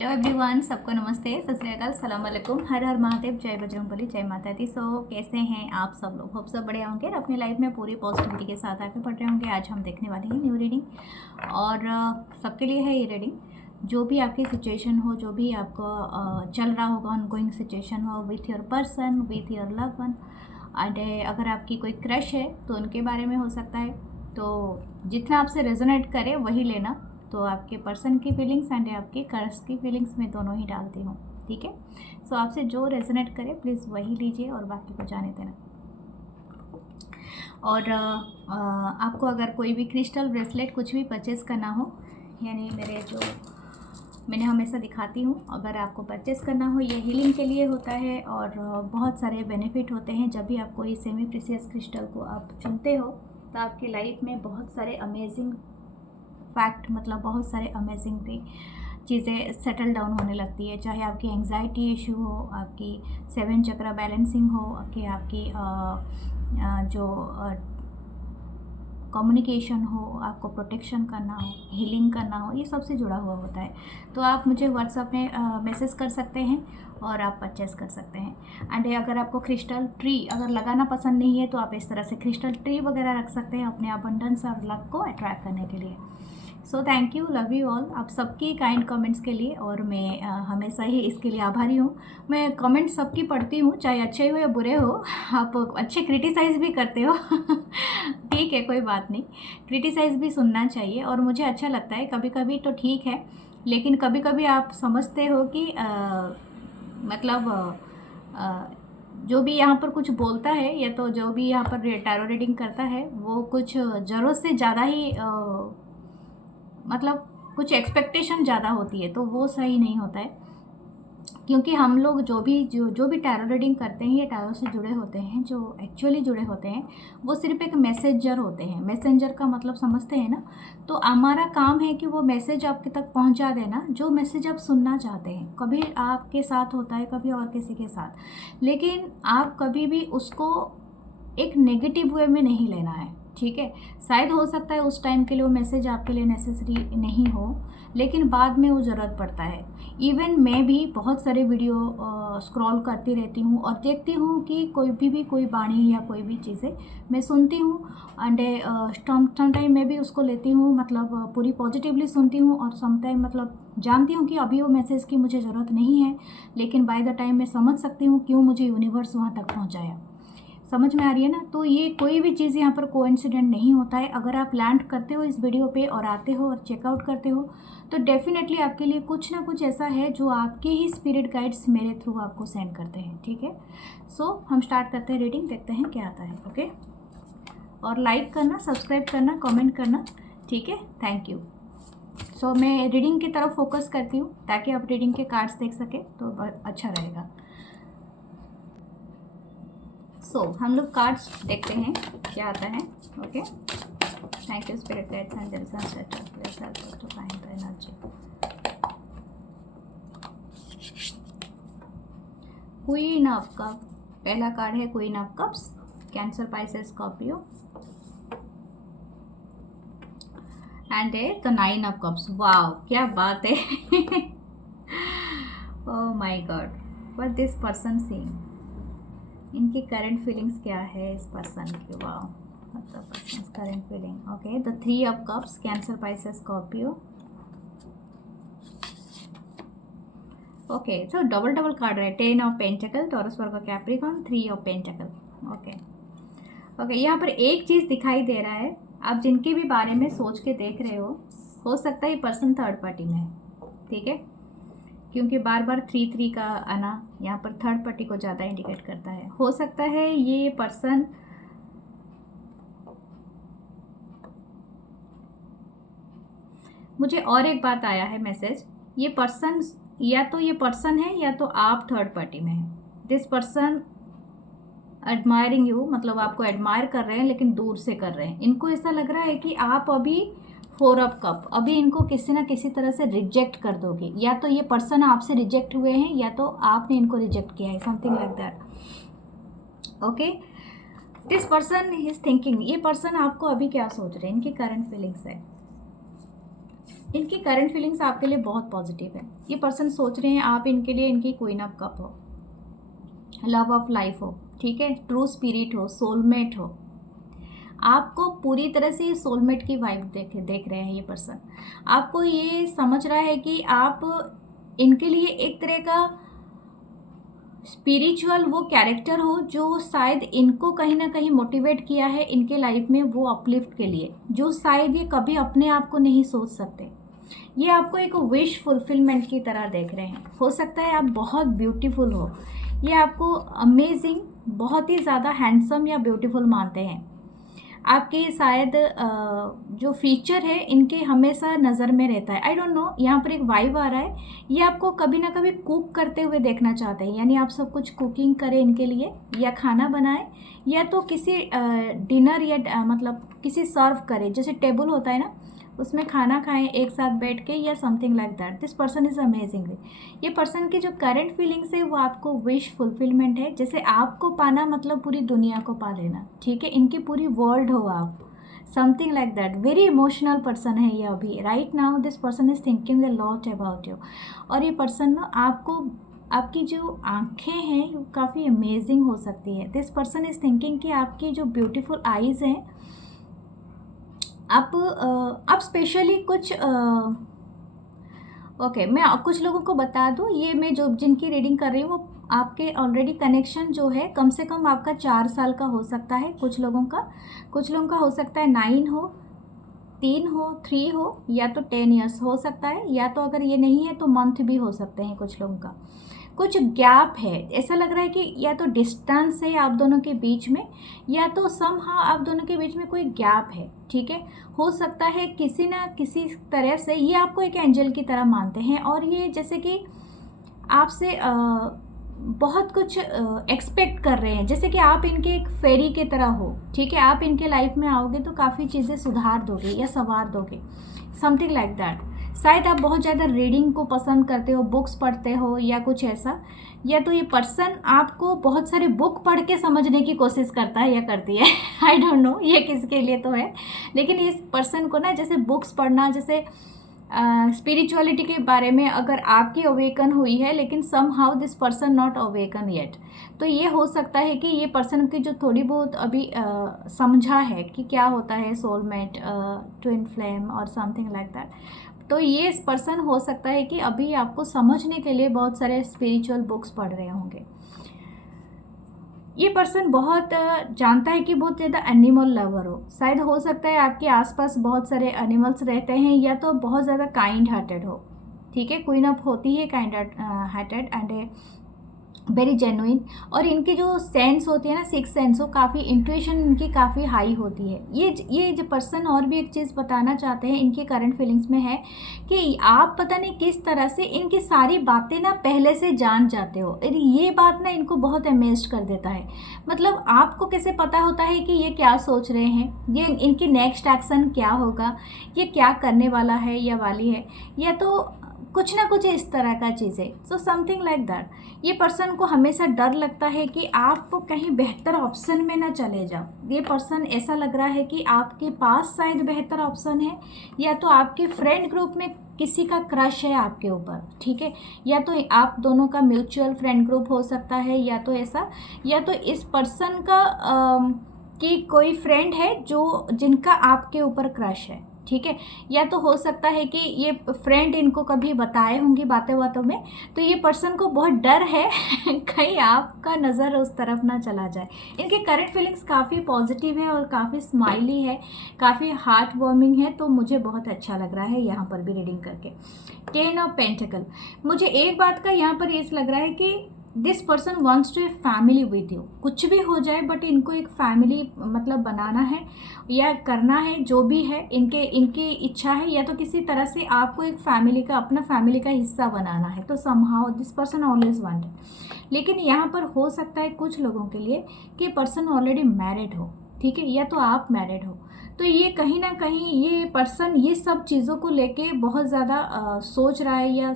Hello everyone, सबको नमस्ते, सत श्री अकाल, सलाम अलैकुम, हर हर महादेव, जय बजरंगबली, जय माता दी। सो कैसे हैं आप सब लोग? होप सब बढ़िया होंगे और अपनी लाइफ में पूरी पॉजिटिविटी के साथ आगे बढ़ रहे होंगे। आज हम देखने वाले हैं न्यू रीडिंग और सबके लिए है ये रीडिंग। जो भी आपकी सिचुएशन हो, जो भी आपको चल रहा होगा, ऑनगोइंग सिचुएशन हो with your person, with your love one, and अगर आपकी कोई क्रश है तो उनके बारे में हो सकता है। तो जितना आपसे रेजोनेट करे वही लेना। तो आपके पर्सन की फीलिंग्स एंड आपके क्रश की फीलिंग्स में दोनों ही डालती हूँ, ठीक है। सो आपसे जो रेजोनेट करे प्लीज़ वही लीजिए और बाकी को जाने देना। और आपको अगर कोई भी क्रिस्टल ब्रेसलेट कुछ भी परचेस करना हो, यानी मैंने हमेशा दिखाती हूँ, अगर आपको परचेस करना हो, ये हीलिंग के लिए होता है और बहुत सारे बेनिफिट होते हैं। जब भी आपको ये सेमी प्रीशियस क्रिस्टल को आप चुनते हो तो आपकी लाइफ में बहुत सारे अमेजिंग फैक्ट, मतलब बहुत सारे अमेजिंग चीज़ें सेटल डाउन होने लगती है। चाहे आपकी एंग्जाइटी इशू हो, आपकी 7 चक्र बैलेंसिंग हो, कि आपकी जो कम्युनिकेशन हो, आपको प्रोटेक्शन करना हो, हीलिंग करना हो, ये सबसे जुड़ा हुआ होता है। तो आप मुझे व्हाट्सएप में मैसेज कर सकते हैं और आप परचेस कर सकते हैं। एंड अगर आपको क्रिस्टल ट्री अगर लगाना पसंद नहीं है तो आप इस तरह से क्रिस्टल ट्री वगैरह रख सकते हैं अपने अबंडेंस और लक को अट्रैक्ट करने के लिए। So thank you, love you all, आप सबकी काइंड कमेंट्स के लिए। और मैं हमेशा ही इसके लिए आभारी हूँ। मैं कमेंट सबकी पढ़ती हूँ, चाहे अच्छे हो या बुरे हो। आप अच्छे क्रिटिसाइज़ भी करते हो ठीक है, कोई बात नहीं, क्रिटिसाइज़ भी सुनना चाहिए और मुझे अच्छा लगता है। कभी कभी तो ठीक है, लेकिन कभी कभी आप समझते हो कि मतलब जो भी यहाँ पर कुछ बोलता है या तो जो भी यहाँ पर टैरो रीडिंग करता है वो कुछ ज़रूरत से ज़्यादा ही मतलब कुछ एक्सपेक्टेशन ज़्यादा होती है, तो वो सही नहीं होता है। क्योंकि हम लोग जो भी टैरो रीडिंग करते हैं, ये टैरो से जुड़े होते हैं, जो एक्चुअली जुड़े होते हैं, वो सिर्फ एक मैसेंजर होते हैं। मैसेंजर का मतलब समझते हैं ना? तो हमारा काम है कि वो मैसेज आपके तक पहुंचा देना, जो मैसेज आप सुनना चाहते हैं। कभी आपके साथ होता है, कभी और किसी के साथ, लेकिन आप कभी भी उसको एक नेगेटिव वे में नहीं लेना है, ठीक है। शायद हो सकता है उस टाइम के लिए वो मैसेज आपके लिए नेसेसरी नहीं हो, लेकिन बाद में वो ज़रूरत पड़ता है। इवन मैं भी बहुत सारे वीडियो स्क्रॉल करती रहती हूँ और देखती हूँ कि कोई बाणी या कोई भी चीज़ें मैं सुनती हूँ एंड समटाइम मैं भी उसको लेती हूँ, मतलब पूरी पॉजिटिवली सुनती हूँ, और समटाइम मतलब जानती हूँ कि अभी वो मैसेज की मुझे ज़रूरत नहीं है, लेकिन बाय द टाइम मैं समझ सकती हूँ क्यों मुझे यूनिवर्स वहाँ तक पहुँचाया। समझ में आ रही है ना? तो ये कोई भी चीज़ यहाँ पर कोइंसिडेंट नहीं होता है। अगर आप लैंड करते हो इस वीडियो पे और आते हो और चेकआउट करते हो तो डेफिनेटली आपके लिए कुछ ना कुछ ऐसा है जो आपके ही स्पिरिट गाइड्स मेरे थ्रू आपको सेंड करते हैं, ठीक है। सो हम स्टार्ट करते हैं रीडिंग, देखते हैं क्या आता है, ओके। और लाइक करना, सब्सक्राइब करना, कमेंट करना, ठीक है। Thank you. सो मैं रीडिंग की तरफ फोकस करती हूँ ताकि आप रीडिंग के कार्ड्स देख सके तो अच्छा रहेगा। हम लोग कार्ड्स देखते हैं क्या आता है, okay. Thank you spirit guides and their sunset please help us to find the energy. Queen of cup, पहला कार्ड है queen of cups, Cancer, Pisces, Scorpio, and the 9 of cups. Wow, क्या बात है oh my God, what this person seeing, इनकी current feelings क्या है इस person की। वाओ, मतलब person current feeling, okay. The 3 of cups, Cancer, Pisces, Scorpio, okay. So double card है, 10 of pentacle, taurus, Virgo, Capricorn, 3 of pentacle, okay. Okay, यहाँ पर एक चीज़ दिखाई दे रहा है, आप जिनके भी बारे में सोच के देख रहे हो सकता है ये पर्सन थर्ड पार्टी में है, ठीक है। क्योंकि बार बार 3 का आना यहाँ पर थर्ड पार्टी को ज़्यादा इंडिकेट करता है। हो सकता है ये पर्सन मुझे और एक बात आया है मैसेज, ये पर्सन या तो ये पर्सन है या तो आप थर्ड पार्टी में हैं। दिस पर्सन एडमायरिंग यू, मतलब आपको एडमायर कर रहे हैं लेकिन दूर से कर रहे हैं। इनको ऐसा लग रहा है कि आप अभी 4 ऑफ कप, अभी इनको किसी ना किसी तरह से रिजेक्ट कर दोगे, या तो ये पर्सन आपसे रिजेक्ट हुए हैं या तो आपने इनको रिजेक्ट किया है, something like that, okay. This person is thinking, ये पर्सन आपको अभी क्या सोच रहे हैं, इनकी करंट फीलिंग्स है। इनकी करंट फीलिंग्स आपके लिए बहुत पॉजिटिव है। ये पर्सन सोच रहे हैं आप इनके लिए इनकी क्वीन ऑफ कप हो, लव ऑफ लाइफ हो, ठीक है, ट्रू स्पिरिट हो, सोलमेट हो। आपको पूरी तरह से सोलमेट की वाइब देख रहे हैं ये पर्सन। आपको ये समझ रहा है कि आप इनके लिए एक तरह का स्पिरिचुअल वो कैरेक्टर हो जो शायद इनको कहीं ना कहीं मोटिवेट किया है इनके लाइफ में वो अपलिफ्ट के लिए, जो शायद ये कभी अपने आप को नहीं सोच सकते। ये आपको एक विश फुलफिलमेंट की तरह देख रहे हैं। हो सकता है आप बहुत ब्यूटीफुल हो, ये आपको अमेजिंग, बहुत ही ज़्यादा हैंडसम या ब्यूटीफुल मानते हैं। आपके शायद जो फीचर है इनके हमेशा नज़र में रहता है। आई डोंट नो, यहाँ पर एक वाइब आ रहा है, ये आपको कभी ना कभी कुक करते हुए देखना चाहते हैं, यानी आप सब कुछ कुकिंग करें इनके लिए, या खाना बनाए, या तो किसी डिनर या मतलब किसी सर्व करें, जैसे टेबल होता है ना उसमें खाना खाएं एक साथ बैठ के, या something like that. This person is amazing. ये पर्सन की जो करंट फीलिंग्स है वो आपको विश फुलफिलमेंट है, जैसे आपको पाना मतलब पूरी दुनिया को पा लेना, ठीक है, इनकी पूरी वर्ल्ड हो आप, something like that. Very emotional person है ये अभी। Right now this person is thinking a lot about you. और ये पर्सन ना आपको, आपकी जो आंखें हैं वो काफ़ी अमेजिंग हो सकती है। दिस पर्सन इज़ थिंकिंग कि आपकी जो ब्यूटीफुल आईज़ हैं, आप स्पेशली कुछ ओके, मैं कुछ लोगों को बता दूं, ये मैं जो जिनकी रीडिंग कर रही हूँ वो आपके ऑलरेडी कनेक्शन जो है कम से कम आपका 4 साल का हो सकता है, कुछ लोगों का हो सकता है 9 हो, 3 हो, 3 हो, या तो 10 ईयर्स हो सकता है, या तो अगर ये नहीं है तो मंथ भी हो सकते हैं कुछ लोगों का। कुछ गैप है, ऐसा लग रहा है कि या तो डिस्टेंस है आप दोनों के बीच में, या तो समहाउ आप दोनों के बीच में कोई गैप है, ठीक है। हो सकता है किसी ना किसी तरह से ये आपको एक एंजल की तरह मानते हैं, और ये जैसे कि आपसे बहुत कुछ एक्सपेक्ट कर रहे हैं, जैसे कि आप इनके एक फेरी की तरह हो, ठीक है। आप इनके लाइफ में आओगे तो काफ़ी चीज़ें सुधार दोगे या संवार दोगे, समथिंग लाइक दैट। शायद आप बहुत ज़्यादा रीडिंग को पसंद करते हो, बुक्स पढ़ते हो या कुछ ऐसा, या तो ये पर्सन आपको बहुत सारे बुक पढ़ के समझने की कोशिश करता है या करती है। आई डोंट नो ये किसके लिए तो है, लेकिन इस पर्सन को ना जैसे बुक्स पढ़ना, जैसे स्पिरिचुअलिटी के बारे में अगर आपकी अवेकन हुई है, लेकिन somehow this person not awaken yet, तो ये हो सकता है कि ये पर्सन की जो थोड़ी बहुत अभी समझा है कि क्या होता है सोलमेट, ट्विन फ्लेम और समथिंग लाइक दैट, तो ये पर्सन हो सकता है कि अभी आपको समझने के लिए बहुत सारे स्पिरिचुअल बुक्स पढ़ रहे होंगे। ये पर्सन बहुत जानता है कि बहुत ज़्यादा एनिमल लवर हो, शायद हो सकता है आपके आसपास बहुत सारे एनिमल्स रहते हैं, या तो बहुत ज़्यादा काइंड हार्टेड हो, ठीक है। क्वीन ऑफ होती है kind hearted and very genuine, और इनकी जो सेंस होती है ना, सिक्स सेंस, वो काफ़ी इंट्यूशन इनकी काफ़ी हाई होती है। ये जो पर्सन और भी एक चीज़ बताना चाहते हैं इनके करंट फीलिंग्स में है कि आप पता नहीं किस तरह से इनकी सारी बातें ना पहले से जान जाते हो, और ये बात ना इनको बहुत अमेज्ड कर देता है। मतलब आपको कैसे पता होता है कि ये क्या सोच रहे हैं, ये इनकी नेक्स्ट एक्शन क्या होगा, ये क्या करने वाला है या वाली है, या तो कुछ ना कुछ इस तरह का चीज़ें, सो समथिंग लाइक दैट। ये पर्सन को हमेशा डर लगता है कि आप कहीं बेहतर ऑप्शन में ना चले जाओ। ये पर्सन ऐसा लग रहा है कि आपके पास शायद बेहतर ऑप्शन है, या तो आपके फ्रेंड ग्रुप में किसी का क्रश है आपके ऊपर, ठीक है, या तो आप दोनों का म्यूचुअल फ्रेंड ग्रुप हो सकता है, या तो ऐसा, या तो इस पर्सन का कि कोई फ्रेंड है जो जिनका आपके ऊपर क्रश है, ठीक है, या तो हो सकता है कि ये फ्रेंड इनको कभी बताए होंगी बातें बातों में, तो ये पर्सन को बहुत डर है कहीं आपका नज़र उस तरफ ना चला जाए। इनके करंट फीलिंग्स काफ़ी पॉजिटिव है और काफ़ी स्माइली है, काफ़ी हार्ट वार्मिंग है, तो मुझे बहुत अच्छा लग रहा है यहाँ पर भी रीडिंग करके। 10 ऑफ पेंटिकल, मुझे एक बात का यहाँ पर ये लग रहा है कि this person wants to a family with you. कुछ भी हो जाए बट इनको एक फैमिली मतलब बनाना है या करना है, जो भी है इनकी इच्छा है, या तो किसी तरह से आपको एक फैमिली का, अपना फैमिली का हिस्सा बनाना है, तो somehow this person always wanted. लेकिन यहाँ पर हो सकता है कुछ लोगों के लिए कि पर्सन ऑलरेडी मैरिड हो, ठीक है, या तो आप मैरिड हो, तो ये कहीं ना कहीं ये पर्सन ये सब चीज़ों को लेके बहुत ज़्यादा सोच रहा है या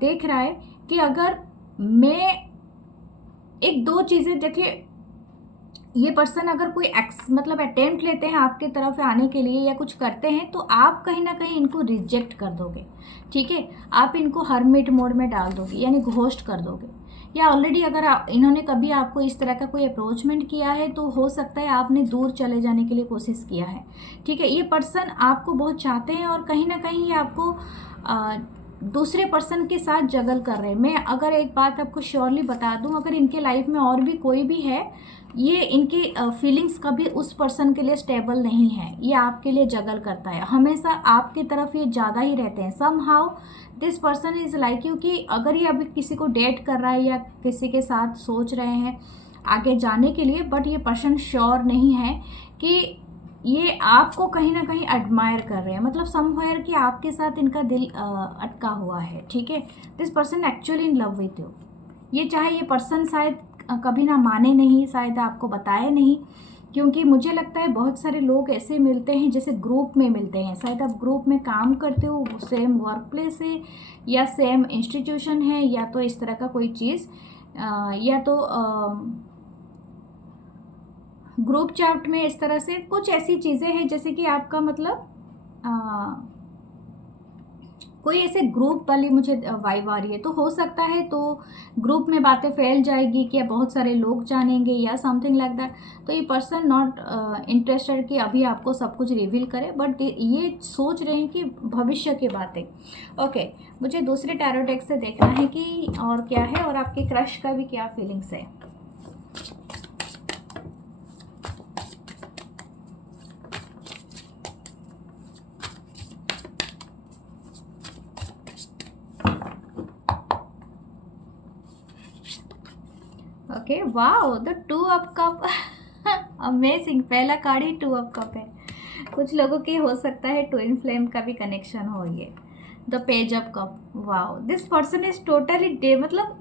देख रहा है कि अगर मैं एक दो चीज़ें, देखिए ये पर्सन अगर कोई मतलब अटेम्प्ट लेते हैं आपके तरफ आने के लिए या कुछ करते हैं, तो आप कहीं ना कहीं इनको रिजेक्ट कर दोगे, ठीक है। आप इनको हरमिट मोड में डाल दोगे, यानी घोस्ट कर दोगे। या ऑलरेडी अगर इन्होंने कभी आपको इस तरह का कोई अप्रोचमेंट किया है, तो हो सकता है आपने दूर चले जाने के लिए कोशिश किया है, ठीक है। ये पर्सन आपको बहुत चाहते हैं और कहीं ना कहीं ये आपको दूसरे पर्सन के साथ जगल कर रहे हैं। मैं अगर एक बात आपको श्योरली बता दूं, अगर इनके लाइफ में और भी कोई भी है, ये इनकी फीलिंग्स कभी उस पर्सन के लिए स्टेबल नहीं है, ये आपके लिए जगल करता है, हमेशा आपकी तरफ ये ज़्यादा ही रहते हैं। Somehow this person is like you, कि अगर ये अभी किसी को डेट कर रहा है या किसी के साथ सोच रहे हैं आगे जाने के लिए, बट ये पर्सन श्योर नहीं है कि ये आपको कहीं ना कहीं एडमायर कर रहे हैं, मतलब समवेयर कि आपके साथ इनका दिल अटका हुआ है, ठीक है। This person actually in love with you. ये चाहे ये पर्सन शायद कभी ना माने नहीं, शायद आपको बताए नहीं, क्योंकि मुझे लगता है बहुत सारे लोग ऐसे मिलते हैं जैसे ग्रुप में मिलते हैं। शायद आप ग्रुप में काम करते हो, सेम वर्क प्लेस है या सेम इंस्टीट्यूशन है, या तो इस तरह का कोई चीज़, या तो ग्रुप चैट में इस तरह से कुछ ऐसी चीज़ें हैं, जैसे कि आपका मतलब कोई ऐसे ग्रुप वाली मुझे वाइब आ रही है। तो हो सकता है तो ग्रुप में बातें फैल जाएगी कि बहुत सारे लोग जानेंगे या समथिंग लाइक दैट। तो ये पर्सन नॉट इंटरेस्टेड कि अभी आपको सब कुछ रिवील करे, बट ये सोच रहे हैं कि भविष्य की बातें। ओके, मुझे दूसरे टैरो डेक से देखना है कि और क्या है, और आपके क्रश का भी क्या फीलिंग्स है। Okay, wow, the 2 of cup amazing, पहला कार्ड ही 2 ऑफ कप है। कुछ लोगों के हो सकता है ट्विन फ्लेम का भी कनेक्शन हो ये। The page of cup, wow, this person is totally day मतलब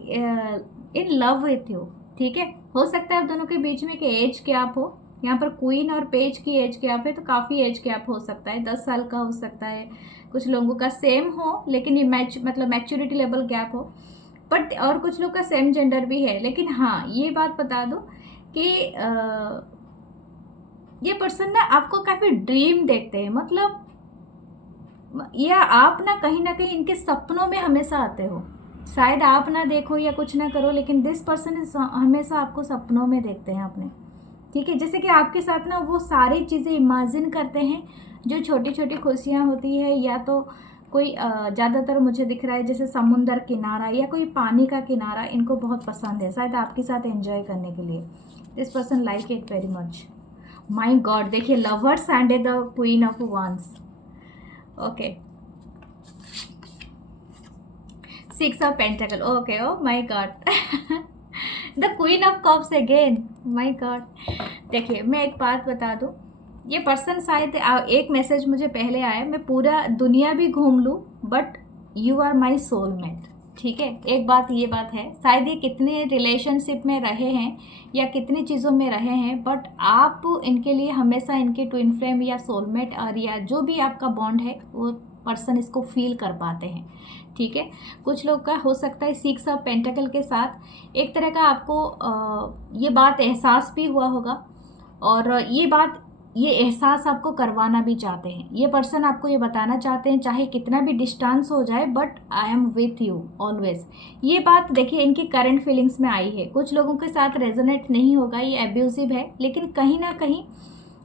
इन लव विथ यू, ठीक है। हो सकता है आप दोनों के बीच में एक एज गैप हो, यहाँ पर क्वीन और पेज की एज गैप है, तो काफ़ी एज गैप हो सकता है, 10 साल का हो सकता है। कुछ लोगों का सेम हो, लेकिन ये मतलब मैच्योरिटी लेवल गैप हो, बट और कुछ लोग का सेम जेंडर भी है। लेकिन हाँ, ये बात बता दो कि ये पर्सन ना आपको काफ़ी ड्रीम देखते हैं, मतलब या आप ना कहीं इनके सपनों में हमेशा आते हो। शायद आप ना देखो या कुछ ना करो, लेकिन दिस पर्सन हमेशा आपको सपनों में देखते हैं अपने, ठीक है। जैसे कि आपके साथ ना वो सारी चीज़ें इमेजिन करते हैं, जो छोटी छोटी खुशियाँ होती है, या तो कोई ज़्यादातर मुझे दिख रहा है जैसे समुंदर किनारा या कोई पानी का किनारा इनको बहुत पसंद है, शायद आपके साथ एंजॉय करने के लिए। This person like it very much. My god, देखिए lovers and the queen of wands. Okay, 6 of pentacle, okay, oh my god, the queen of cups again, my god. देखिए मैं एक बात बता दूं, ये पर्सन शायद एक मैसेज मुझे पहले आया, मैं पूरा दुनिया भी घूम लूँ but you are my soulmate, ठीक है। एक बात ये बात है, शायद ये कितने रिलेशनशिप में रहे हैं या कितनी चीज़ों में रहे हैं, बट आप इनके लिए हमेशा इनके ट्विन फ्लेम या सोलमेट और या जो भी आपका बॉन्ड है वो पर्सन इसको फील कर पाते हैं, ठीक है। कुछ लोग का हो सकता है 6 ऑफ पेंटाकल के साथ एक तरह का आपको ये बात एहसास भी हुआ होगा, और ये एहसास आपको करवाना भी चाहते हैं। ये पर्सन आपको ये बताना चाहते हैं, चाहे कितना भी डिस्टेंस हो जाए but I am with you always. ये बात देखिए इनकी करंट फीलिंग्स में आई है। कुछ लोगों के साथ रेजोनेट नहीं होगा, ये एब्यूसिव है, लेकिन कहीं ना कहीं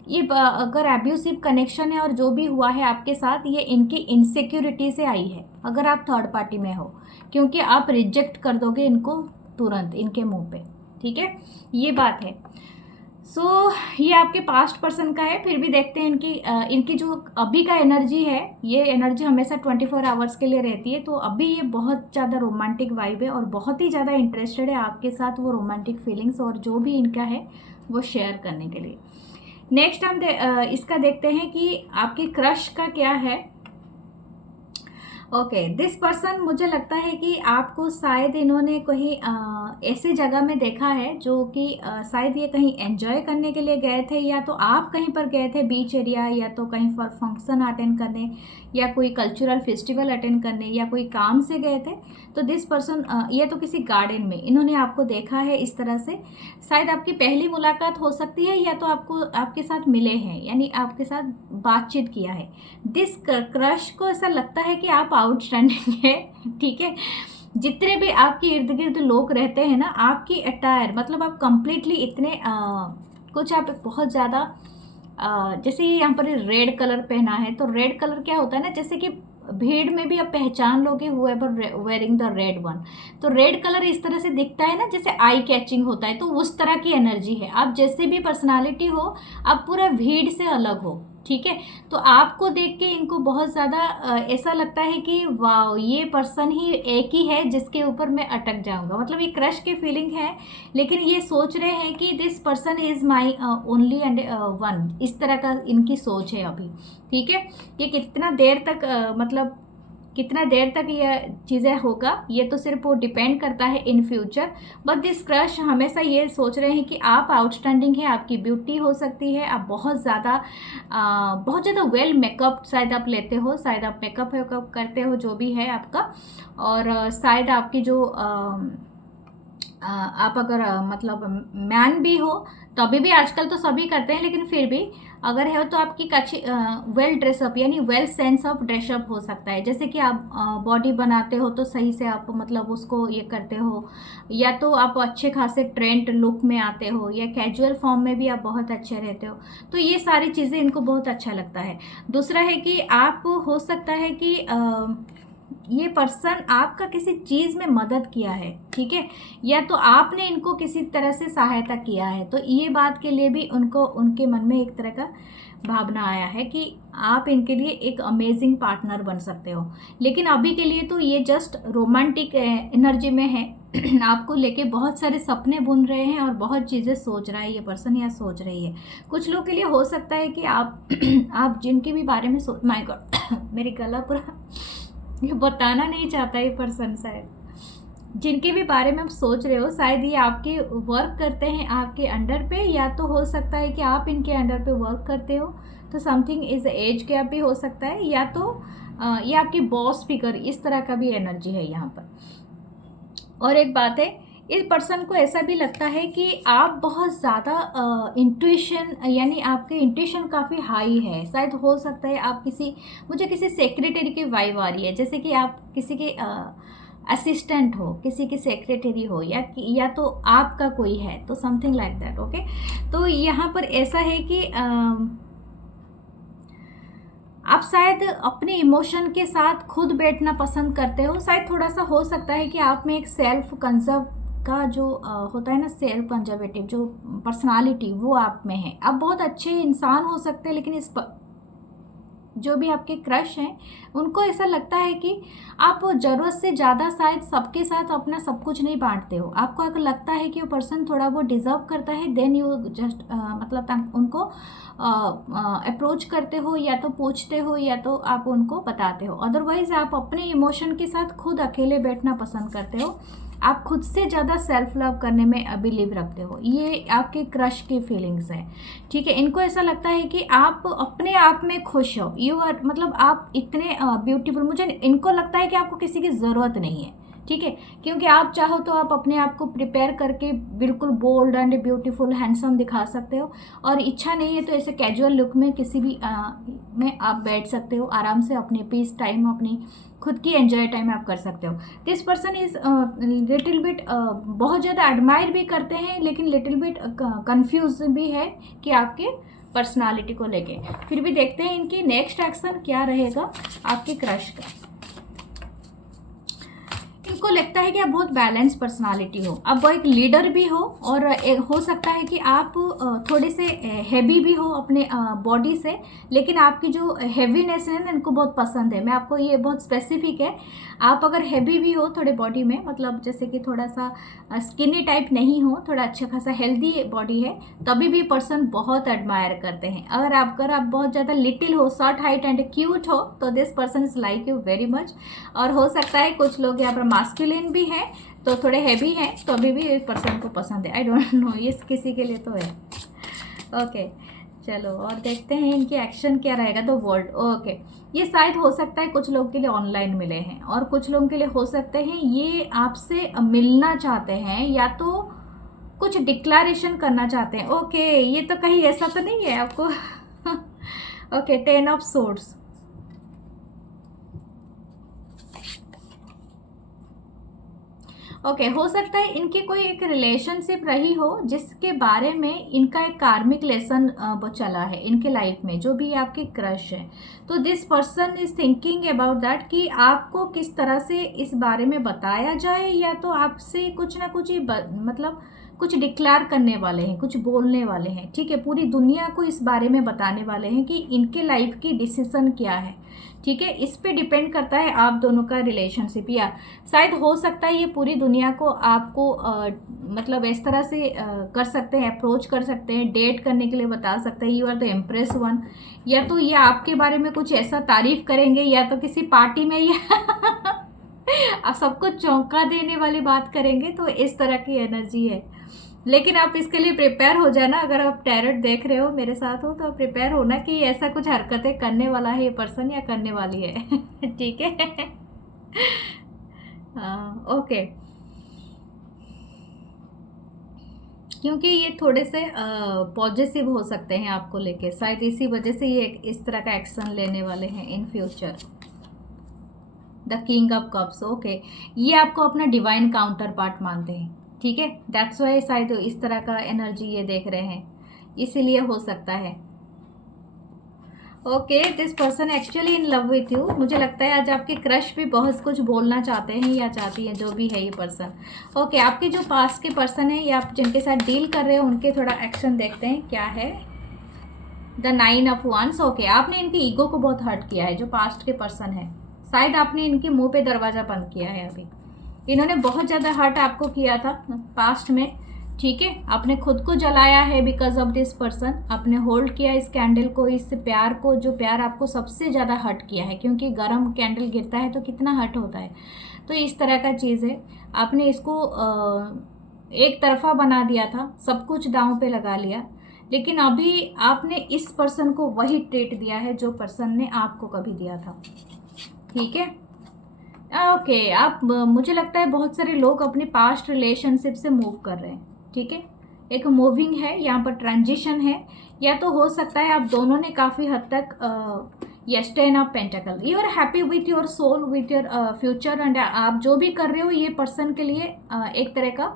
ये अगर एब्यूसिव कनेक्शन है और जो भी हुआ है आपके साथ, ये इनकी इनसिक्योरिटी से आई है, अगर आप थर्ड पार्टी में हो, क्योंकि आप रिजेक्ट कर दोगे इनको तुरंत इनके मुंह पे, ठीक है, ये बात है। सो ये आपके पास्ट पर्सन का है। फिर भी देखते हैं इनकी जो अभी का एनर्जी है, ये एनर्जी हमेशा 24 आवर्स के लिए रहती है। तो अभी ये बहुत ज़्यादा रोमांटिक वाइब है और बहुत ही ज़्यादा इंटरेस्टेड है आपके साथ वो रोमांटिक फीलिंग्स और जो भी इनका है वो शेयर करने के लिए। नेक्स्ट हम इसका देखते हैं कि आपकी क्रश का क्या है। ओके, दिस पर्सन, मुझे लगता है कि आपको शायद इन्होंने कहीं ऐसे जगह में देखा है जो कि शायद ये कहीं एंजॉय करने के लिए गए थे, या तो आप कहीं पर गए थे बीच एरिया, या तो कहीं पर फंक्शन अटेंड करने, या कोई कल्चरल फेस्टिवल अटेंड करने, या कोई काम से गए थे। तो दिस पर्सन, या तो किसी गार्डन में इन्होंने आपको देखा है इस तरह से। शायद आपकी पहली मुलाकात हो सकती है, या तो आपको आपके साथ मिले हैं, यानी आपके साथ बातचीत किया है। दिस क्रश को ऐसा लगता है कि आप आउटस्टैंडिंग है, ठीक है। जितने भी आपके इर्द गिर्द लोग रहते हैं ना, आपकी अटायर, मतलब आप कंप्लीटली इतने कुछ आप बहुत ज़्यादा जैसे यहाँ पर रेड कलर पहना है, तो रेड कलर क्या होता है ना, जैसे कि भीड़ में भी आप पहचान लोगे whoever wearing the red one, तो रेड कलर इस तरह से दिखता है ना, जैसे आई कैचिंग होता है, तो उस तरह की एनर्जी है। आप जैसे भी पर्सनालिटी हो, आप पूरा भीड़ से अलग हो, ठीक है। तो आपको देख के इनको बहुत ज़्यादा ऐसा लगता है कि वाह, ये पर्सन ही एक ही है जिसके ऊपर मैं अटक जाऊंगा, मतलब ये क्रश की फीलिंग है। लेकिन ये सोच रहे हैं कि this person is my only and one, इस तरह का इनकी सोच है अभी, ठीक है। ये कितना देर तक मतलब कितना देर तक ये चीज़ें होगा, ये तो सिर्फ वो डिपेंड करता है in future. But this crush हमेशा ये सोच रहे हैं कि आप आउटस्टैंडिंग है, आपकी ब्यूटी हो सकती है, आप बहुत ज़्यादा वेल मेकअप शायद आप लेते हो, शायद आप मेकअप वेकअप करते हो, जो भी है आपका। और शायद आपकी जो आप अगर मतलब मैन भी हो तो अभी भी आजकल तो सभी करते हैं, लेकिन फिर भी अगर है तो आपकी अच्छी वेल ड्रेसअप, यानी वेल सेंस ऑफ ड्रेसअप हो सकता है। जैसे कि आप बॉडी बनाते हो तो सही से आप मतलब उसको ये करते हो, या तो आप अच्छे खासे ट्रेंड लुक में आते हो, या कैजुअल फॉर्म में भी आप बहुत अच्छे रहते हो। तो ये सारी चीज़ें इनको बहुत अच्छा लगता है। दूसरा है कि आप हो सकता है कि ये पर्सन आपका किसी चीज़ में मदद किया है, ठीक है, या तो आपने इनको किसी तरह से सहायता किया है। तो ये बात के लिए भी उनको उनके मन में एक तरह का भावना आया है कि आप इनके लिए एक अमेजिंग पार्टनर बन सकते हो। लेकिन अभी के लिए तो ये जस्ट रोमांटिक एनर्जी में है। आपको लेके बहुत सारे सपने बुन रहे हैं और बहुत चीज़ें सोच रहा है ये पर्सन, या सोच रही है। कुछ लोग के लिए हो सकता है कि आप आप जिनके भी बारे में माय गॉड मेरी गला पूरा ये बताना नहीं चाहता ये पर्सन, शायद जिनके भी बारे में आप सोच रहे हो, शायद ये आपके वर्क करते हैं आपके अंडर पे, या तो हो सकता है कि आप इनके अंडर पे वर्क करते हो। तो समथिंग इज एज गैप भी हो सकता है, या तो ये आपकी बॉस फिगर, इस तरह का भी एनर्जी है यहाँ पर। और एक बात है, इस पर्सन को ऐसा भी लगता है कि आप बहुत ज़्यादा इंट्यूशन, यानी आपके इंट्यूशन काफ़ी हाई है। शायद हो सकता है आप मुझे किसी सेक्रेटरी की वाइब आ रही है, जैसे कि आप किसी के असिस्टेंट हो, किसी की सेक्रेटरी हो, या तो आपका कोई है, तो समथिंग लाइक दैट, ओके। तो यहाँ पर ऐसा है कि आप शायद अपने इमोशन के साथ खुद बैठना पसंद करते हो। शायद थोड़ा सा हो सकता है कि आप में एक सेल्फ कंजर्व का जो होता है ना, सेल्फ कंजर्वेटिव जो पर्सनालिटी, वो आप में है। आप बहुत अच्छे इंसान हो सकते हैं, लेकिन जो भी आपके क्रश हैं उनको ऐसा लगता है कि आप ज़रूरत से ज़्यादा शायद सबके साथ अपना सब कुछ नहीं बांटते हो। आपको अगर लगता है कि वो पर्सन थोड़ा वो डिज़र्व करता है, देन यू जस्ट मतलब उनको अप्रोच करते हो, या तो पूछते हो, या तो आप उनको बताते हो। अदरवाइज़ आप अपने इमोशन के साथ खुद अकेले बैठना पसंद करते हो। आप खुद से ज़्यादा सेल्फ लव करने में बिलीव रखते हो। ये आपके क्रश की फीलिंग्स है, ठीक है। इनको ऐसा लगता है कि आप अपने आप में खुश हो, यू आर, मतलब आप इतने ब्यूटीफुल। मुझे इनको लगता है कि आपको किसी की ज़रूरत नहीं है, ठीक है, क्योंकि आप चाहो तो आप अपने आप को प्रिपेयर करके बिल्कुल बोल्ड एंड ब्यूटीफुल हैंडसम दिखा सकते हो, और इच्छा नहीं है तो ऐसे कैजुअल लुक में किसी भी में आप बैठ सकते हो आराम से, अपने पीस टाइम, अपनी खुद की एंजॉय टाइम आप कर सकते हो। This person is little bit बहुत ज़्यादा एडमायर भी करते हैं, लेकिन लिटिल बिट कन्फ्यूज भी है कि आपके पर्सनालिटी को लेके। फिर भी देखते हैं इनकी नेक्स्ट एक्शन क्या रहेगा आपके क्रश का। इनको लगता है कि आप बहुत बैलेंस पर्सनालिटी हो, अब वो एक लीडर भी हो, और हो सकता है कि आप थोड़े से हैवी भी हो अपने बॉडी से, लेकिन आपकी जो हैवीनेस है ना इनको बहुत पसंद है। मैं आपको ये बहुत स्पेसिफिक है, आप अगर हैवी भी हो थोड़े बॉडी में, मतलब जैसे कि थोड़ा सा स्किनी टाइप नहीं हो, थोड़ा अच्छा खासा हेल्दी बॉडी है, तभी भी पर्सन बहुत एडमायर करते हैं। अगर आप बहुत ज़्यादा लिटिल हो, शॉर्ट हाइट एंड क्यूट हो, तो this person is like you very much. और हो सकता है कुछ लोग यहाँ पर मास्कुलिन भी हैं तो थोड़े हैवी हैं, तो अभी भी इस पर्सन को पसंद है। आई डोंट नो, ये किसी के लिए तो है। ओके चलो और देखते हैं इनकी एक्शन क्या रहेगा। तो वर्ल्ड, ओके, ये शायद हो सकता है कुछ लोगों के लिए ऑनलाइन मिले हैं, और कुछ लोगों के लिए हो सकते हैं ये आपसे मिलना चाहते हैं, या तो कुछ डिक्लेरेशन करना चाहते हैं। ओके, ये तो कहीं ऐसा तो नहीं है आपको ओके, 10 ऑफ सोर्ड्स, ओके, हो सकता है इनकी कोई एक रिलेशनशिप रही हो जिसके बारे में इनका एक कार्मिक लेसन चला है इनके लाइफ में, जो भी आपकी क्रश है। तो this person is thinking about that कि आपको किस तरह से इस बारे में बताया जाए, या तो आपसे कुछ ना कुछ ही मतलब कुछ डिक्लेयर करने वाले हैं, कुछ बोलने वाले हैं। ठीक है, पूरी दुनिया को इस बारे में बताने वाले हैं कि इनके लाइफ की डिसीजन क्या है। ठीक है, इस पे डिपेंड करता है आप दोनों का रिलेशनशिप, या शायद हो सकता है ये पूरी दुनिया को आपको मतलब इस तरह से कर सकते हैं, अप्रोच कर सकते हैं, डेट करने के लिए बता सकते हैं you are the impress one, या तो ये आपके बारे में कुछ ऐसा तारीफ करेंगे, या तो किसी पार्टी में या आप सबको चौंका देने वाली बात करेंगे। तो इस तरह की एनर्जी है, लेकिन आप इसके लिए प्रिपेयर हो जाना। अगर आप टैरोट देख रहे हो मेरे साथ हो तो प्रिपेयर होना कि ऐसा कुछ हरकतें करने वाला है ये पर्सन, या करने वाली है ठीक है ओके, क्योंकि ये थोड़े से पॉजिटिव हो सकते हैं आपको लेके, शायद इसी वजह से ये इस तरह का एक्शन लेने वाले हैं in future. The king of cups, okay, ये आपको अपना डिवाइन काउंटर पार्ट मानते हैं। ठीक है, दैट्स वाई शायद इस तरह का एनर्जी ये देख रहे हैं, इसीलिए हो सकता है। Okay, this person actually in love with you. मुझे लगता है आज आपके क्रश भी बहुत कुछ बोलना चाहते हैं या चाहती हैं, जो भी है ये पर्सन। ओके, आपके जो पास्ट के पर्सन है या आप जिनके साथ डील कर रहे हो उनके थोड़ा एक्शन देखते हैं क्या है। द 9 ऑफ वंस, ओके, आपने इनके ईगो को बहुत हर्ट किया है, जो पास्ट के पर्सन है। शायद आपने इनके मुंह पे दरवाज़ा बंद किया है अभी। इन्होंने बहुत ज़्यादा हर्ट आपको किया था पास्ट में। ठीक है, आपने खुद को जलाया है बिकॉज ऑफ दिस पर्सन। आपने होल्ड किया इस कैंडल को, इस प्यार को, जो प्यार आपको सबसे ज़्यादा हर्ट किया है, क्योंकि गर्म कैंडल गिरता है तो कितना हर्ट होता है। तो इस तरह का चीज़ है, आपने इसको एक तरफा बना दिया था, सब कुछ दांव पे लगा लिया, लेकिन अभी आपने इस पर्सन को वही ट्रीट दिया है जो पर्सन ने आपको कभी दिया था। ठीक है, ओके, आप मुझे लगता है बहुत सारे लोग अपने पास्ट रिलेशनशिप से मूव कर रहे हैं। ठीक है, एक मूविंग है यहाँ पर, ट्रांजिशन है, या तो हो सकता है आप दोनों ने काफ़ी हद तक yes 10 of pentacle, you are happy with your soul, with your future, and आप जो भी कर रहे हो ये पर्सन के लिए एक तरह का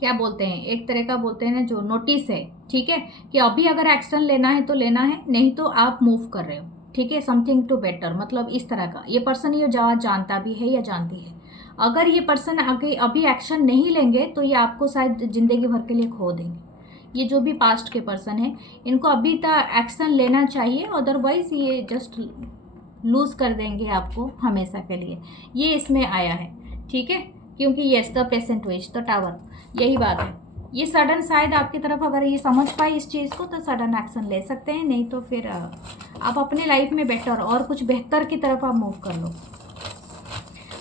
क्या बोलते हैं, एक तरह का बोलते हैं ना जो नोटिस है। ठीक है, कि अभी अगर एक्शन लेना है तो लेना है, नहीं तो आप मूव कर रहे हो। ठीक है, समथिंग टू बेटर, मतलब इस तरह का ये पर्सन ये जानता भी है या जानती है। अगर ये पर्सन आगे अभी एक्शन नहीं लेंगे तो ये आपको शायद ज़िंदगी भर के लिए खो देंगे। ये जो भी पास्ट के पर्सन है इनको अभी तक एक्शन लेना चाहिए, अदरवाइज़ ये जस्ट लूज़ कर देंगे आपको हमेशा के लिए। ये इसमें आया है। ठीक है, क्योंकि yes the patient which the tower, यही बात है। ये सडन शायद आपकी तरफ अगर ये समझ पाए इस चीज़ को तो सडन एक्शन ले सकते हैं, नहीं तो फिर आप अपने लाइफ में बेटर और कुछ बेहतर की तरफ आप मूव कर लो।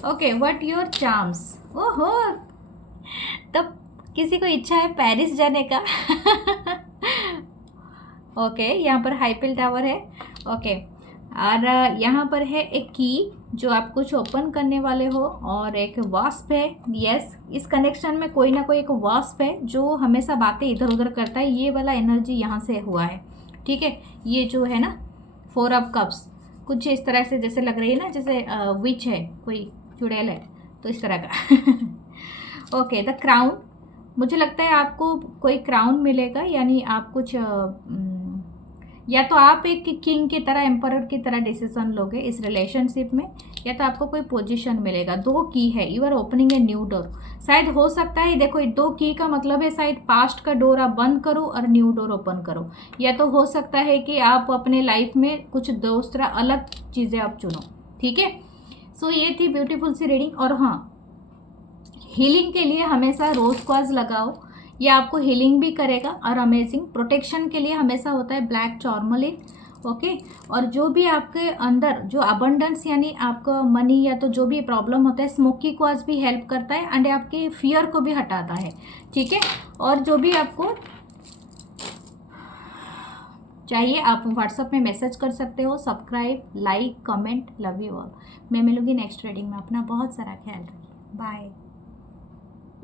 ओके, व्हाट योर चार्म्स, ओहो, तब किसी को इच्छा है पेरिस जाने का ओके, यहाँ पर हाईफिल टावर है। ओके, और यहाँ पर है एक की जो आप कुछ ओपन करने वाले हो, और एक वास्प है। यस, इस कनेक्शन में कोई ना कोई एक वास्प है जो हमेशा बातें इधर उधर करता है। ये वाला एनर्जी यहाँ से हुआ है। ठीक है, ये जो है ना 4 ऑफ कप्स, कुछ इस तरह से जैसे लग रही है ना, जैसे विच है, कोई चुड़ैल है, तो इस तरह का ओके, द क्राउन, मुझे लगता है आपको कोई क्राउन मिलेगा, यानी आप कुछ या तो आप एक किंग की तरह, एम्परर की तरह डिसीजन लोगे इस रिलेशनशिप में, या तो आपको कोई पोजीशन मिलेगा। 2 की है, you are opening a new door. शायद हो सकता है, देखो 2 की का मतलब है शायद पास्ट का डोर आप बंद करो और न्यू डोर ओपन करो, या तो हो सकता है कि आप अपने लाइफ में कुछ दूसरा अलग चीज़ें आप चुनो। ठीक है, सो ये थी ब्यूटीफुल सी रीडिंग। और हाँ, हीलिंग के लिए हमेशा रोज क्वार्ट्ज लगाओ, ये आपको हीलिंग भी करेगा। और अमेजिंग प्रोटेक्शन के लिए हमेशा होता है ब्लैक टूरमैलिन। ओके, और जो भी आपके अंदर जो अबंडेंस यानी आपका मनी या तो जो भी प्रॉब्लम होता है, स्मोकी क्वार्ट्ज भी हेल्प करता है एंड आपके फियर को भी हटाता है। ठीक है, और जो भी आपको चाहिए आप व्हाट्सएप में मैसेज कर सकते हो। Subscribe, like, comment, love you all. मैं मिलूंगी नेक्स्ट रीडिंग में। अपना बहुत सारा ख्याल रखिए। बाय।